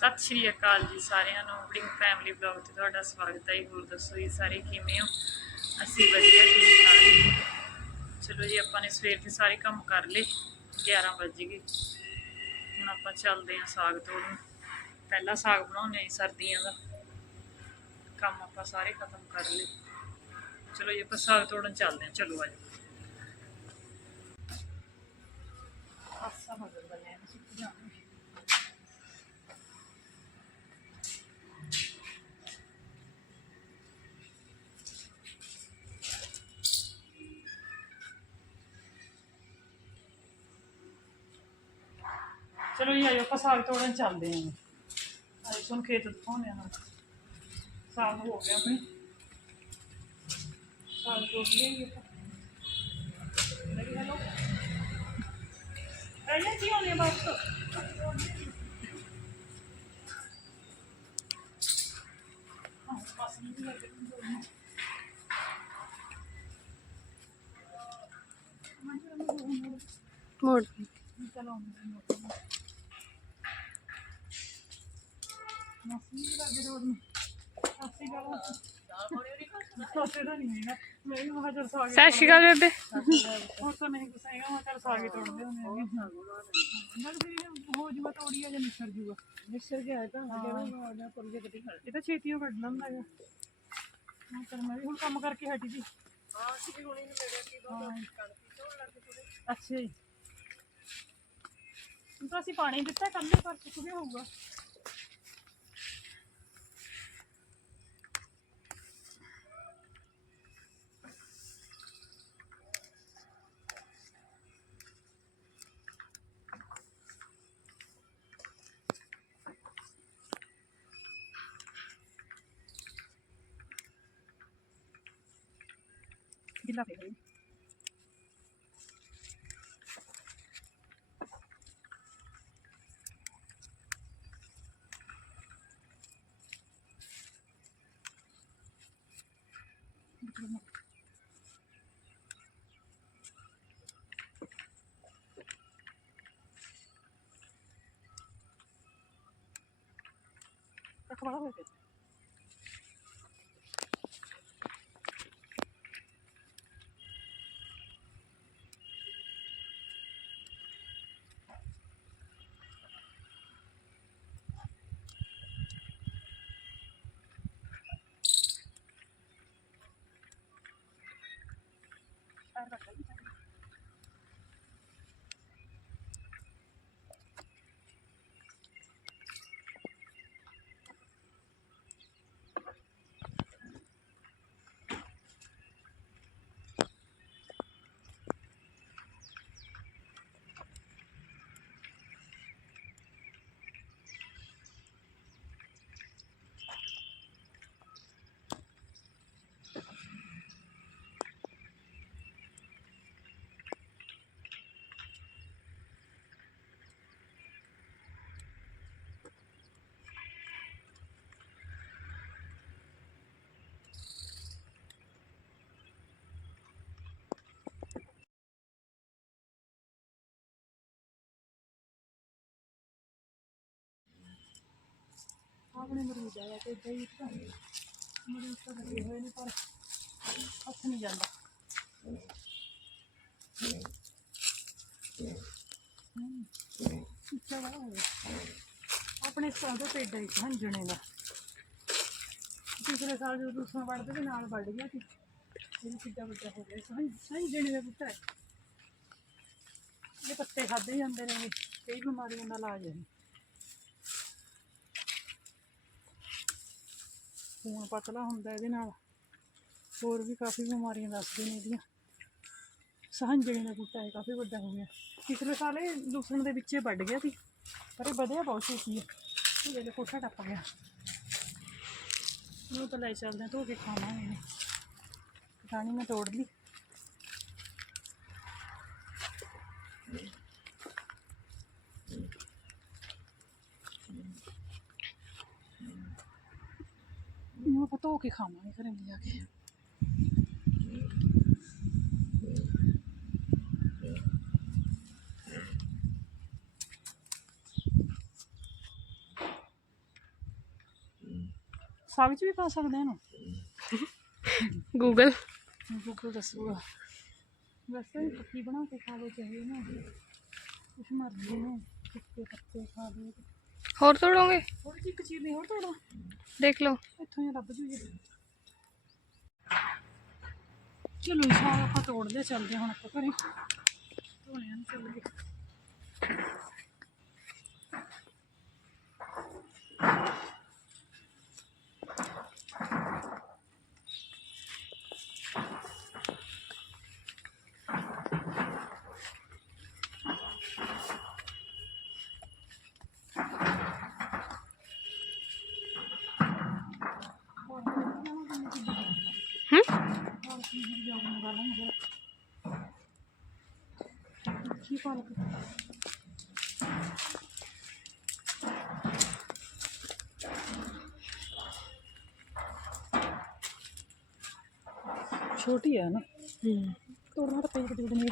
ਸਤਿ ਸ਼੍ਰੀ ਅਕਾਲ ਜੀ ਸਾਰਿਆਂ ਨੂੰ ਬਲਿੰਗ ਫੈਮਿਲੀ ਬਲੌਗ ਤੇ ਤੁਹਾਡਾ ਸਵਾਗਤ ਹੈ ਹੋਰ ਦੱਸੋ ਜੀ ਸਾਰੇ ਕਿਵੇਂ ਹੋ? ਅਸੀਂ ਵਧੀਆ ਠੀਕ ਠਾਕ। ਚਲੋ ਜੀ, ਆਪਾਂ ਨੇ ਸਵੇਰ ਦੇ ਸਾਰੇ ਕੰਮ ਕਰ ਲਏ 11 ਵਜ ਗਏ। ਹੁਣ ਆਪਾਂ ਚੱਲਦੇ ਹਾਂ ਸਾਗ ਤੋੜਨ। ਪਹਿਲਾ ਸਾਗ ਬਣਾਉਣੇ ਸਰਦੀਆਂ ਦਾ। ਕੰਮ ਆਪਾਂ ਸਾਰੇ ਖਤਮ ਕਰ ਲਏ। ਚਲੋ ਜੀ, ਆਪਾਂ ਸਾਗ ਤੋੜਨ ਚੱਲਦੇ ਹਾਂ। ਚਲੋ ਆਜੋ ਆਸਾ ਮਦਦ ਚਲੋ ਜੀ ਆਜੋ ਆਪਾਂ ਸਾਗ ਤੋੜਨ ਚੱਲਦੇ ਹਾਂ ਅੱਜ ਤੁਹਾਨੂੰ ਖੇਤ ਦਿਖਾਉਂਦੇ ਹਾਂ ਸਾਗ ਹੋ ਗਿਆ ਆਪਣੇ। ਸਾਗ ਤੋੜ ਆਪਾਂ। ਲੱਗੀ ਹੈਲੋ ਪਹਿਲੇ ਕੀ ਹੋਣੇ ਲੱਗੇ ਮੋੜ। ਚਲੋ ਮਾਸੀ ਲੱਗੇ ਰੋਡ ਨੂੰ ਸਾਸੀ ਗੱਲ ਸੋਚੇ ਤਾਂ ਨਹੀਂ ਹੈਗਾ ਮੈਂ ਵੀ ਮਹਾਂ ਚਲ ਸਾਗ ਸਤਿ ਸ਼੍ਰੀ ਅਕਾਲ ਬੇਬੇ। ਹੋਰ ਤਾਂ ਨਹੀਂ ਕੁਛ ਹੈਗਾ ਮੈਂ ਚਲ ਸਾਗ ਤੋੜਦੇ ਹੁੰਦੇ ਹੈਗੇ ਨਾਲ ਵੀ ਹੋ ਜੂਗਾ ਤੋੜੀ ਆ ਜਾਂ ਨਿਸਰ ਜੂਗਾ ਨਿਸਰ ਗਿਆ ਤਾਂ ਜਿਹੜਾ ਨਾ ਪਰ ਜੇ ਕੱਟੀ ਇਹ ਤਾਂ ਛੇਤੀ ਉਹ ਕੱਢਣਾ ਹੁੰਦਾ ਹੈਗਾ ਮੈਂ ਕਰ ਮੈਂ ਹੁਣ ਕੰਮ ਕਰਕੇ ਹਟੀ ਜੀ ਹਾਂ ਸੀ ਹੁਣੇ ਨੂੰ ਮੇਰੇ ਕੀ ਦੋ ਅੱਛਾ ਜੀ। ਤਾਂ ਅਸੀਂ ਪਾਣੀ ਦਿੱਤਾ ਕੱਲੇ ਪਰ ਸੁੱਕ ਗਿਆ ਹੋਊਗਾ? กินแล้วไปเลยเขาบอกว่าเป็น ਆਪਣੇ ਮਰੂਦ ਆਇਆ ਤੇ ਇੱਦਾਂ ਹੀ ਮਰੂਦ ਤਾਂ ਲੱਗੇ ਹੋਏ ਨੇ ਪਰ ਹੱਥ ਨਹੀਂ ਜਾਂਦਾ। ਆਪਣੇ ਸਾਹ ਦਾ ਪੇਡਾ ਇੱਕ ਹੰਜਣੇ ਦਾ ਪਿਛਲੇ ਸਾਲ ਜਦੋਂ ਦੂਸਰਾ ਵੜਦੇ ਤੇ ਨਾਲ ਵੱਢ ਗਿਆ ਸੀ। ਇਹ ਕਿੱਡਾ ਵੱਡਾ ਹੋ ਗਿਆ ਸਹੀ ਜਣੇ ਦਾ ਬੂਟਾ ਇਹ ਪੱਤੇ ਖਾਦੇ ਜਾਂਦੇ ਨੇ ਕਈ ਬਿਮਾਰੀਆਂ ਦਾ ਇਲਾਜ ਹੈ ਖੂਨ ਪਤਲਾ ਹੁੰਦਾ ਇਹਦੇ ਨਾਲ। ਹੋਰ ਵੀ ਕਾਫੀ ਬਿਮਾਰੀਆਂ ਦੱਸਦੇ ਨੇ ਇਹਦੀਆਂ। ਸਹੰਜਣੀ ਦਾ ਬੂਟਾ ਹੈ ਕਾਫੀ ਵੱਡਾ ਹੋ ਗਿਆ। ਪਿਛਲੇ ਸਾਲ ਇਹ ਲੂਸਣ ਦੇ ਵਿੱਚੇ ਵੱਢ ਗਿਆ ਸੀ, ਪਰ ਇਹ ਵਧਿਆ ਬਹੁਤ ਛੇਤੀ ਹੈ ਇਹ ਜਿਹੜੇ ਕੋਠਾ ਟੱਪ ਗਿਆ। ਉਹ ਤਾਂ ਲੈ ਚੱਲਦੇ ਧੋ ਕੇ ਖਾਵਾਂਗੇ ਇਹਨੇ। ਕਟਾਣੀ ਮੈਂ ਤੋੜ ਲਈ। ਧੋ ਕੇ ਖਾਵਾਂਗੇ ਘਰੇ ਲਿਜਾ ਕੇ। ਸਾਗ ਚ ਵੀ ਪਾ ਸਕਦੇ ਹਾਂ ਇਹਨੂੰ? ਗੂਗਲ ਗੂਗਲ ਦੱਸੂਗਾ। ਵੈਸੇ ਪੱਕੀ ਬਣਾ ਕੇ ਖਾ ਲੋ ਚਾਹੀਏ ਨਾ ਕੁਛ ਮਰਜ਼ੀ ਨੇ ਕਿੱਤੇ ਕੱਤੇ ਖਾ ਲੋ ਹੋਰ ਤੋੜੋਗੇ? ਥੋੜੀ ਜਿਹੀ ਕਚੀਰ ਨਹੀਂ ਹੋਰ ਤੋੜਾ। ਦੇਖ ਲਓ। ਇੱਥੋਂ ਹੀ ਰੱਬ ਜੂ ਚਲੋ ਜੀ ਸਾਗ ਆਪਾਂ ਤੋੜਦੇ ਚੱਲਦੇ ਹੁਣ ਆਪਾਂ ਘਰੇ। ਧੋਣਿਆਂ ਨੂੰ ਚੱਲ ਗਏ ਹੂੰ ਕੀ ਪਾਲਕ ਛੋਟੀ ਹੈ ਨਾ ਹੂੰ ਤੋੜਨਾ ਤਾਂ ਪਈ ਤੋੜਨੀ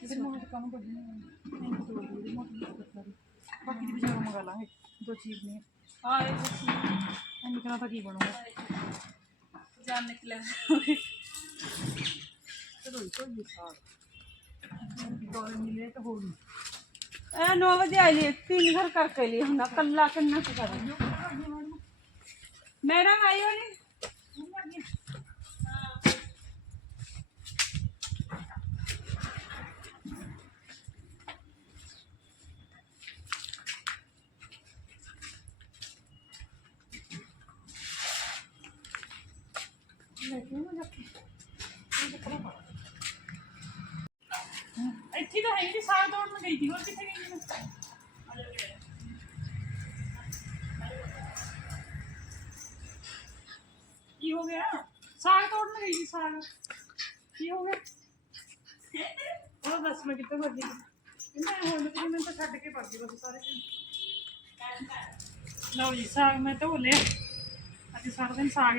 ਹਾਂ ਜੀ ਤੇ ਮੋਟਰ ਕੰਮ ਕੱਢਣੇ ਨਹੀਂ ਤੋੜ ਲਈ ਮੋਟਰ ਨਹੀਂ ਕੱਢਣੀ ਬਾਕੀ ਦੀ ਬਾਜ਼ਾਰੋਂ ਮੰਗਾ ਲਾਂਗੇ ਦੋ ਚੀਜ਼ ਨੇ ਹਾਂ ਇਹ ਇੰਨੀ ਕਰਾ ਤਾਂ ਕੀ ਬਣੂਗਾ ਜਾਨ ਨਿਕਲਿਆ ਚਲੋ ਇਹ ਕੋਈ ਸਾਗ ਦੋਰੇ ਮਿਲੇ ਤਾਂ ਹੋ ਗਈ ਇਹ 9 ਵਜੇ ਆਈ ਲਈ ਤਿੰਨ ਘਰ ਕਰਕੇ ਲਈ ਹੁੰਦਾ ਕੱਲਾ ਕਿੰਨਾ ਕੁ ਕਰਾਂ ਮੈਡਮ ਆਈ ਹੋ ਨਹੀਂ ਇੱਥੇ ਤਾਂ ਹੈ ਨਹੀਂ ਸਾਗ ਤੋੜਨ ਗਈ ਸੀ ਹੋਰ ਕਿੱਥੇ ਗਈ ਮੈਂ ਕੀ ਹੋ ਗਿਆ ਸਾਗ ਤੋੜਨ ਗਈ ਸੀ ਸਾਗ ਕੀ ਹੋ ਗਿਆ ਉਹ ਦੱਸ ਮੈਂ ਕਿੱਥੇ ਭੱਜ ਗਈ ਇਹਨਾਂ ਹੁਣ ਤੇ ਮੈਂ ਤਾਂ ਛੱਡ ਕੇ ਭੱਜ ਗਈ ਬਸ ਸਾਰੇ ਦਿਨ। ਲਓ ਜੀ ਸਾਗ ਮੈਂ ਧੋ ਲਿਆ ਅੱਜ ਸਾਰਾ ਦਿਨ ਸਾਗ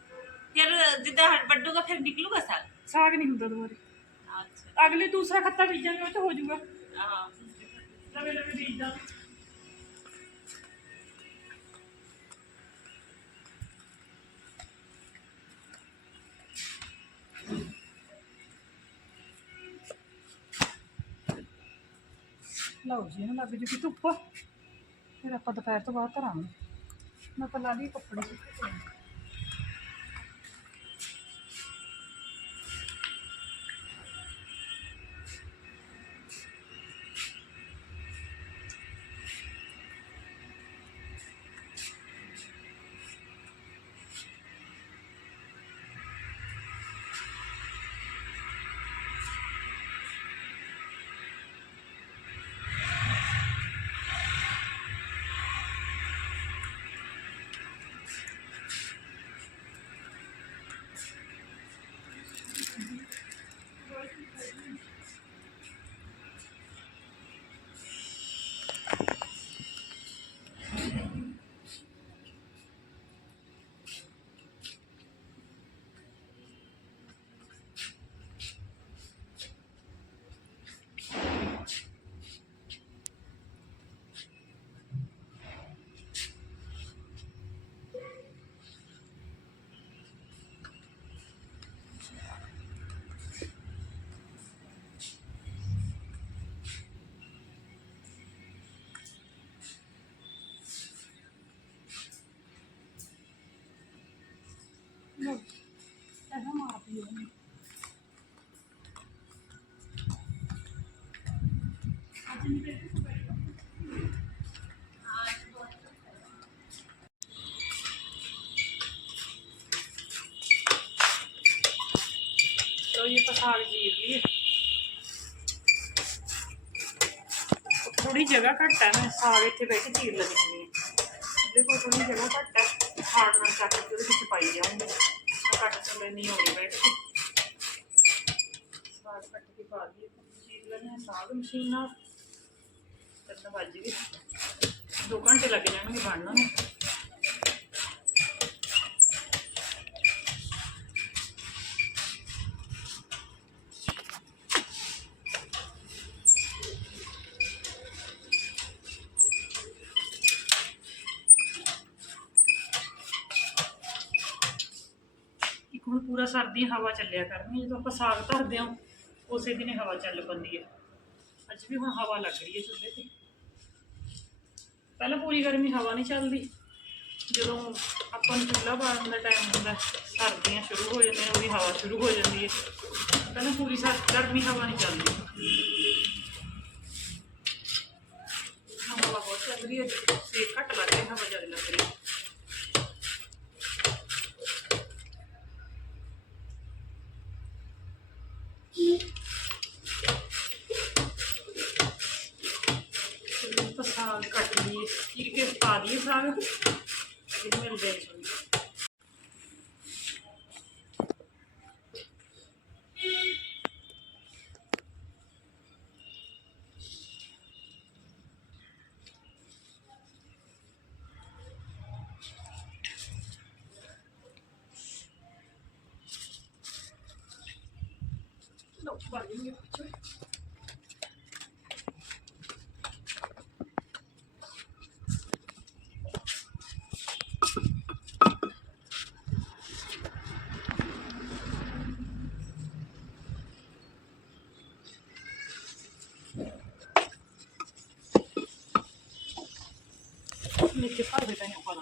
फिर जिदा हट बढ़ूगा फिर निकलूगा साग? साग नहीं होता दोबारे अच्छा। अगले दूसरा खत्ता बीज जाएँगे तो हो जाऊँगा। हाँ। लो जी ना लग जूगी धुप्प। फिर आप दोपहर तो बाहर आवे मैं ला ली कपड़े। तो ये पसार जीर लिए थोड़ी जगह घट है मैं साग इतने बैठ चीर लगी देखो थोड़ी जगह घट है ਥੋੜੀ ਨਾਲ ਕੱਟ ਕੇ ਉਹਦੇ ਵਿੱਚ ਪਾਈ ਜਾਵਾਂਗੇ ਮੈਂ ਕੱਟ ਤਾਂ ਲੈਣੀ ਹੋਣੀ ਬੈਠ ਕੇ ਸਾਗ ਕੱਟ ਕੇ ਪਾ ਦਈਏ। ਚੀਰ ਲੈਣੇ ਸਾਗ ਮਸ਼ੀਨ ਨਾਲ ਤਿੰਨ ਵੱਜ ਗਏ। ਦੋ ਘੰਟੇ ਲੱਗ ਜਾਣਗੇ ਬਣਨ ਨੂੰ। ਹੁਣ ਪੂਰਾ ਸਰਦੀ ਹਵਾ ਚੱਲਿਆ ਕਰਨੀ, ਜਦੋਂ ਆਪਾਂ ਸਾਗ ਧਰਦੇ ਹਾਂ, ਉਸੇ ਦਿਨ ਹਵਾ ਚੱਲ ਪੈਂਦੀ ਹੈ। ਅੱਜ ਵੀ ਹੁਣ ਹਵਾ ਲੱਗ ਰਹੀ ਹੈ ਚੁੱਲ੍ਹੇ ਤੇ। ਪਹਿਲਾਂ ਪੂਰੀ ਗਰਮੀ ਹਵਾ ਨਹੀਂ ਚੱਲਦੀ। ਜਦੋਂ ਆਪਾਂ ਨੂੰ ਚੁੱਲ੍ਹਾ ਬਾਲਣ ਦਾ ਟਾਈਮ ਹੁੰਦਾ, ਸਰਦੀਆਂ ਸ਼ੁਰੂ ਹੋ ਜਾਂਦੀਆਂ ਉਹਦੀ ਹਵਾ ਸ਼ੁਰੂ ਹੋ ਜਾਂਦੀ ਹੈ। ਪਹਿਲਾਂ ਪੂਰੀ ਸਰ, ਗਰਮੀ ਹਵਾ ਨਹੀਂ ਚੱਲਦੀ। ਹਵਾ ਬਹੁਤ ਚੱਲ ਰਹੀ ਹੈ ਸੇਕ ਘੱਟ ਲੱਗ ਰਿਹਾ ਹਵਾ ਜ਼ਿਆਦਾ ਲੱਗ ਰਹੀ ਹੈ ਆਪਾਂ ਸਾਗ ਕੱਟ ਲਈਏ ਇੱਕ ਇੱਕ ਪਾ ਦਈਏ ਸਾਗ ਇਹ ਮਿਲ ਜਾਏ ਸੁਣ ਲੋ ਪਾ ਦਈਏ ਪਿੱਛੇ ਨੀਚੇ ਭਰ ਦੇਤਾ ਹੈ ਆਪਾਂ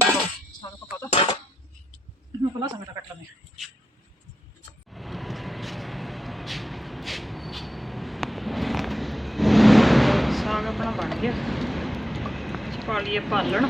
ਦੇਖੋ ਸਾਗ ਪਕਾਤਾ ਇਹਨੂੰ ਪਹਿਲਾਂ ਸੰਗਟਾ ਕੱਟ ਲੈਂਦੇ ਹਾਂ ਸਾਗ ਆਪਣਾ ਬਣ ਗਿਆ ਪਾ ਲਈਏ ਪਾਲਣ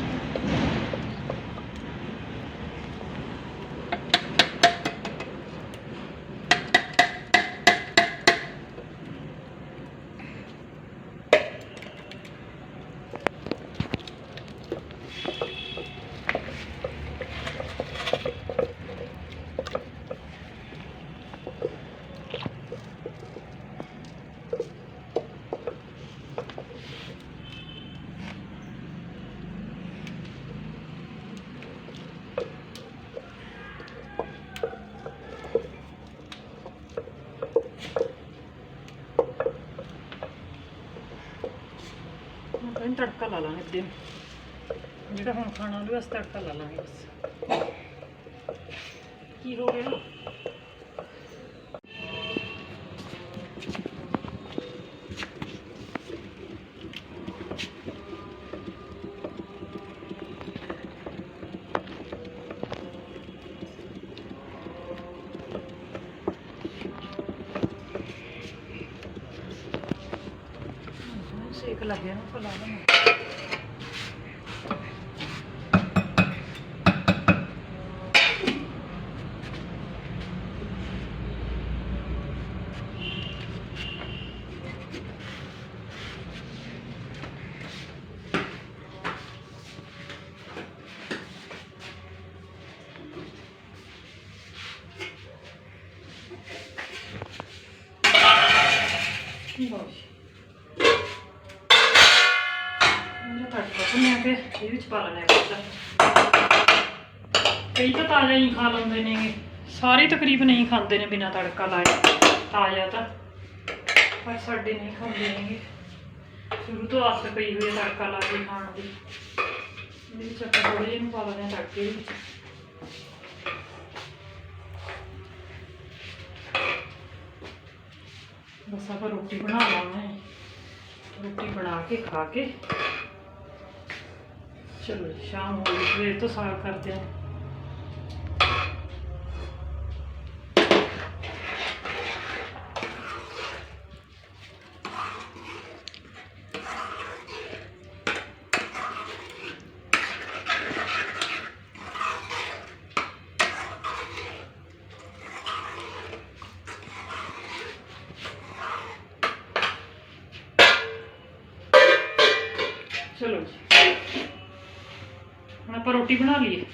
ਹੁਣ ਤਾਂ ਇਹਨੂੰ ਤੜਕਾ ਲਾ ਲਾਂਗੇ ਨੂੰ ਜਿਹੜਾ ਹੁਣ ਖਾਣਾ ਉਹਦੇ ਵਾਸਤੇ ਤੜਕਾ ਲਾ ਲਾਂਗੇ ਬਸ। ਕੀ ਹੋ ਗਿਆ? ਸੇਕ ਲੱਗਿਆ ਨਾ ਫਲਾ ਦੇਣਾ ਲਓ ਜੀ ਮੇਰਾ ਤੜਕਾ ਭੁੰਨਿਆ ਕੇ ਇਹ ਵਿੱਚ ਪਾ ਕਈ ਤਾਂ ਤਾਜ਼ਾ ਹੀ ਖਾ ਲੈਂਦੇ ਨੇਗੇ। ਸਾਰੇ ਤਕਰੀਬਨ ਨਹੀਂ ਖਾਂਦੇ ਨੇ ਬਿਨਾਂ ਤੜਕਾ ਲਾਏ। ਤਾਜ਼ਾ ਤਾਂ। ਪਰ ਸਾਡੇ ਨਹੀਂ ਖਾਂਦੇ ਨੇਗੇ। ਸ਼ੁਰੂ ਤੋਂ ਆਦਤ ਪਈ ਹੋਈ ਹੈ ਤੜਕਾ ਲਾ ਕੇ ਖਾਣ ਦੀ। ਇਹਦੇ ਚੱਕਰ ਥੋੜੇ ਜਿਹੇ ਨੂੰ ਪਾ ਲੈਣੇ ਤੜਕੇ ਵਿੱਚ। ਬਸ ਆਪਾਂ ਰੋਟੀ ਬਣਾ ਲਾਂਗੇ। ਰੋਟੀ ਬਣਾ ਕੇ ਖਾ ਕੇ ਚਲੋ ਸ਼ਾਮ ਹੋ ਗਈ ਸਵੇਰ ਤੋਂ ਸਾਗ ਕਰਦੇ ਆ। ਚਲੋ ਜੀ ਹੁਣ